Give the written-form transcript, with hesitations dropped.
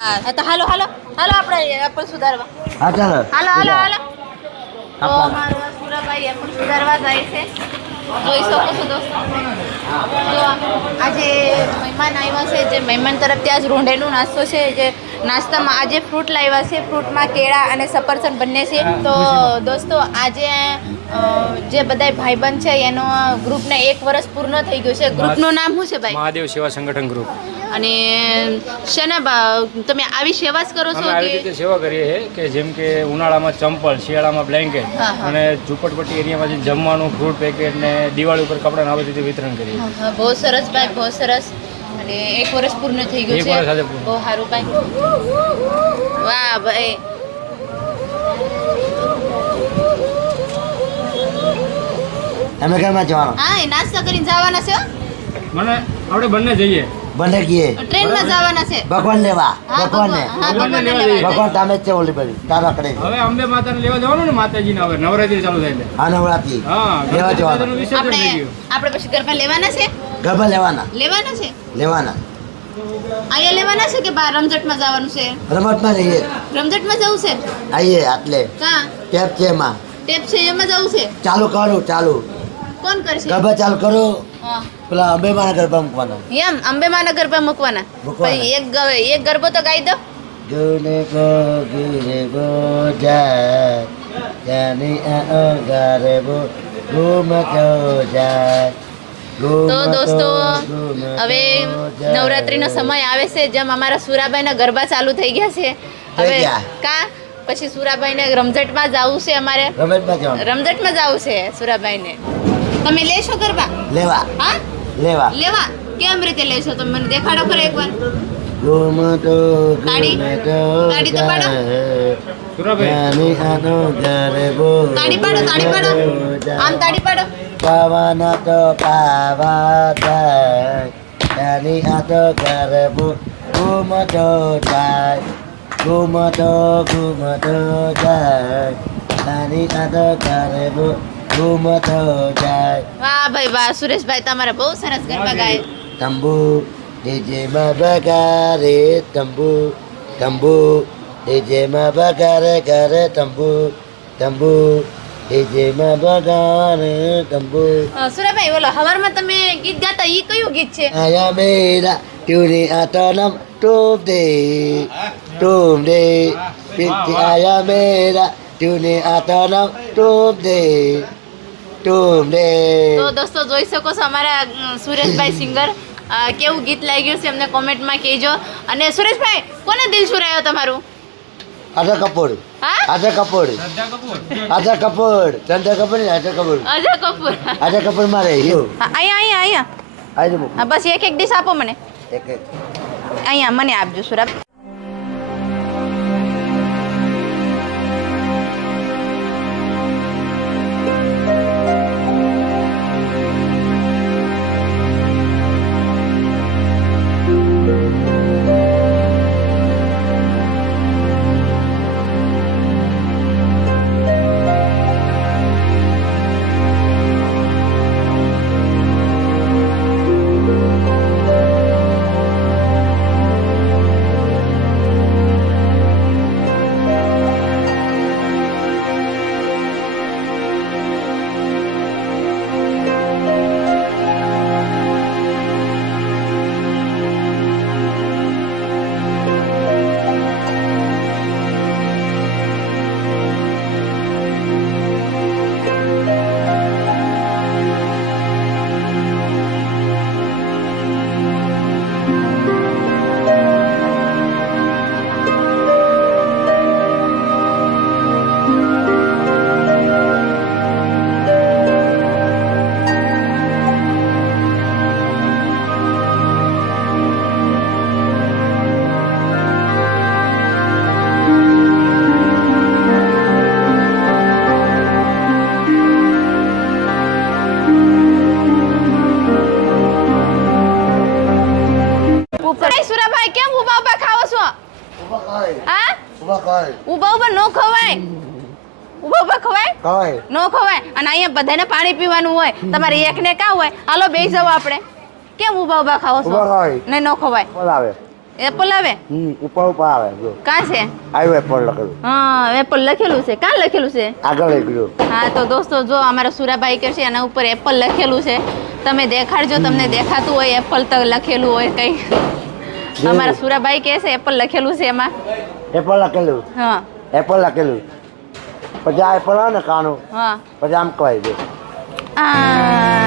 હા તો હાલો હાલો હાલો આપણે એપલ સુધારવા. હા ચાલો હાલો હાલો હાલો. તો અમારા સુરાભાઈ એપલ સુધારવા જાય છે. જોઈ શકો છો દોસ્તો. તો આજે મહેમાન આવ્યા છે, જે મહેમાન તરફથી આજ રોંઢેનો નાસ્તો છે. જે નાસ્તામાં આજે ફ્રૂટ લાવ્યા છે. ફ્રૂટમાં કેળા અને સફરજન બંને છે. તો દોસ્તો આજે જે બધા ભાઈબંધ છે એનો ગ્રુપને 1 વર્ષ પૂર્ણ થઈ ગયું છે. ગ્રુપનું નામ શું છે ભાઈ? મહાદેવ સેવા સંગઠન ગ્રુપ. અને શેના તમે આવી સેવા જ કરો છો? અમે આવી રીતે સેવા કરીએ છીએ કે જેમ કે ઉનાળામાં ચંપલ, શિયાળામાં બ્લેન્કેટ અને ઝૂંપડપટ્ટી એરિયામાં જે જમવાનું, ફ્રૂટ પેકેટ ને દિવાળી ઉપર કપડાં આવી રીતે વિતરણ કરીએ. બહુ સરસ ભાઈ, બહુ સરસ. અને 1 વર્ષ પૂર્ણ થઈ ગયું છે. બહુ સારું ભાઈ, વાહ ભાઈ. અમે ઘરમાં જવાનું. હા, એ નાસ્તા કરીને જવાના છે. મને આપણે બંને જઈએ. બંને કીએ ટ્રેનમાં જવાના છે. ભગવાન લેવા. હા, ભગવાનને ભગવાનને લેવા. ભગવાન તામે જ છે ઓલી બધી તારા કડે. હવે અંબે માતાને લેવા જવાનું ને, માતાજીને હવે નવરાત્રી ચાલુ થાય એટલે. હા નવરાત્રી હા, લેવા જવાનું. માતાજીનું વિસર્જન થઈ ગયું. આપણે પછી ગરબા લેવાના છે. ગરબા લેવાના લેવાના છે. લેવાના અહીંયા લેવાના છે કે બહાર રમઝટમાં જવાનું છે? રમતમાં રહીએ રમઝટમાં જવું છે. આઈએ આટલે હા, ટેપ છે એમાં ટેપ છે એમાં જવું છે. ચાલુ કરું ચાલુ કોણ કરશે? ગરબા ચાલુ કરો. હા, પેલા અંબે માના ગરબા મૂકવાના. એમ અંબેમાના ગરબા મૂકવાના. મૂકવાના. પછી એક ગરબો તો ગાઈ દો. ગોને ગો જાય જાની આ ગરબો ઘૂમતો જાય. તો દોસ્તો હવે નવરાત્રીનો સમય આવે છે, જેમ અમારા સુરાભાઈના ગરબા ચાલુ થઈ ગયા છે. હવે ગયા. કા પછી સુરાભાઈને રમઝટમાં જવું છે. અમારે રમતમાં જવાનું રમઝટમાં જવું છે સુરાભાઈને. તમે લેશો ગરબા? લેવા હા, લેવા લેવા. કેમ રીતે લેશો તમે મને દેખાડો ખરો એકવાર. ઘૂમતો તાળી? તાળી તો પાડો. સુરાભાઈ જાની આનો ગરબો તાળી પાડો, તાળી પાડો. આમ તાળી પાડો. પાવાના તો પાવા જાય જાની આ તો ગરબો ઘૂમતો જાય. ઘૂમતો જાય જાની આ તો ગરબો ઘૂમતો જાય. વાહ ભાઈ વાહ, સુરેશભાઈ તમારે બહુ સરસ ગરબા ગાય. તંબુ ડીજેમાં બગારે તંબુ તંબુ ડીજેમાં બગારે કરે તંબુ તંબુ ડીજેમાં બગારે તંબુ. સુરાભાઈ ઓલો હવારમાં તમે ગીત ગાતા ઈ કયું ગીત છે? આયા મેરા ટ્યુની આતનમ ટૂમ દે પીતી આયા મેરા ટ્યુની આતનમ ટૂમ દે. તો દોસ્તો જોઈ શકો છો અમારા સુરેશભાઈ સિંગર કેવું ગીત લાગ્યું છે અમને કોમેન્ટમાં કહેજો. અને સુરેશભાઈ કોને દિલ છુરાયો તમારું? આજા કપૂર. હા, આજા કપૂર. આજા કપૂર. ચંદ્ર કપૂર ને આજા કપૂર. અજય કપૂર. આજા કપૂર મારે હિયો. અહીંયા અહીંયા આજે મૂક અહીંયા બસ એક ડીશ આપો મને. એક અહીંયા મને આપજો સુરાબ. સુરાભાઈ કેમ ઉભા ઉભા ખાવો છો? હા, ઉભા ઉભા નો ખવાય. ઉભા ઉભા ખવાય? ખવાય. નો ખવાય. અને અહીંયા બધાને પાણી પીવાનું હોય, તમારે એકને કા હોય? હાલો બેસી જાવ આપણે. કેમ ઉભા ઉભા ખાવો છો? ઉભા ખવાય. નહીં નો ખવાય. બોલાવે એપલ આવે ઉપર ઉપર આવે જો કાં છે આવ્યું એપલ લખેલું હા એપલ લખેલું છે કાં લખેલું છે આગળ લઈ ગયું હા તો દોસ્તો જો અમારા સુરાભાઈ કે છે એના ઉપર એપલ લખેલું છે તમે દેખાડજો તમને દેખાતું હોય એપલ તો લખેલું હોય કંઈ અમારા સુરાભાઈ કહે છે એપલ લખેલું છે એમાં એપલ લખેલું હા એપલ લખેલું પછી આ એપલ આવે ને કાનું હા પછી આમ કહેવાય દે આ